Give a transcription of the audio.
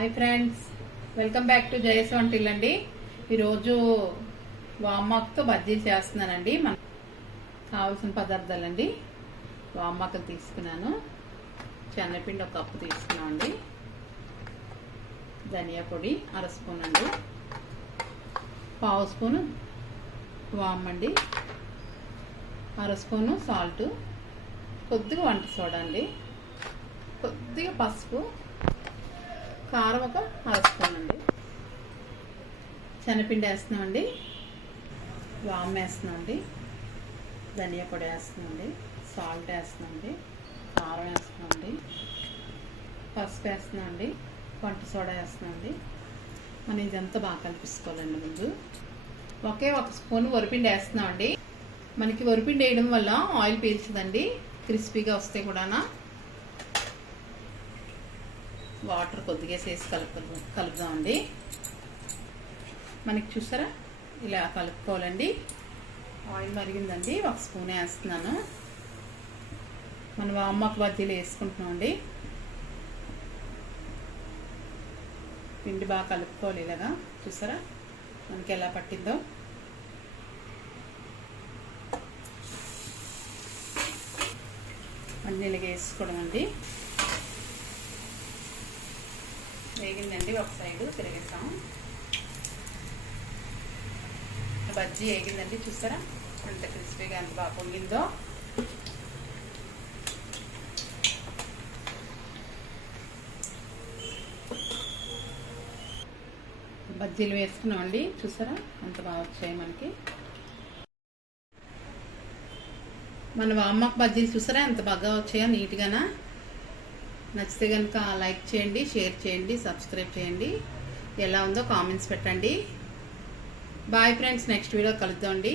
Hi friends, welcome back to Jaya సవంటిల్లు అండి. ఈరోజు వామాకుతో బజ్జీ చేస్తున్నానండి. మనకు కావాల్సిన పదార్థాలండి. వామాకులు తీసుకున్నాను, శనగపిండి ఒక కప్పు తీసుకున్నాం అండి, ధనియా పొడి అర స్పూన్ అండి, పావు స్పూను వామ్ అండి, అర స్పూను సాల్ట్, కొద్దిగా వంట సోడా అండి, కొద్దిగా పసుపు, కారం ఒక అర స్పూన్ అండి, శనగపిండి వేస్తున్నామండి, వామ్ వేస్తున్నామండి, ధనియా పొడి వేస్తున్నామండి, సాల్ట్ వేస్తున్నామండి, కారం వేస్తున్నామండి, పసుపు వేస్తున్నామండి, వంట సోడా వేస్తున్నామండి. మనం ఇదంతా బాగా కలిపిసుకోవాలండి. ముందు ఒక స్పూన్ వరిపిండి వేస్తున్నామండి. మనకి వరిపిండి వేయడం వల్ల ఆయిల్ పీల్చదండి, క్రిస్పీగా వస్తాయి కూడా. వాటర్ కొద్దిగా వేసి కలుపుదామండి. మనకి చూసారా ఇలా కలుపుకోవాలండి. ఆయిల్ మరిగిందండి, ఒక స్పూన్ వేస్తున్నాను. మనం వామాకు బజ్జీలు వేసుకుంటున్నామండి. పిండి బాగా కలుపుకోవాలి. ఇలాగా చూసారా మనకి ఎలా పట్టిందో. అన్నీ ఇలాగ వేసుకోవడం అండి. వేగిందండి, ఒక సైడు తిరిగేస్తాం. బజ్జీ వేగిందండి, చూసారా ఎంత క్రిస్పీగా ఎంత బాగా పొంగిందో. బజ్జీలు వేసుకున్నామండి, చూసారా ఎంత బాగా వచ్చాయి మనకి. మన వామాకు బజ్జీలు చూసారా ఎంత బాగా వచ్చాయో, నీట్గానా. నచ్చితే కనుక లైక్ చేయండి, షేర్ చేయండి, సబ్స్క్రైబ్ చేయండి. ఎలా ఉందో కామెంట్స్ పెట్టండి. బాయ్ ఫ్రెండ్స్, నెక్స్ట్ వీడియో కలుద్దామండి.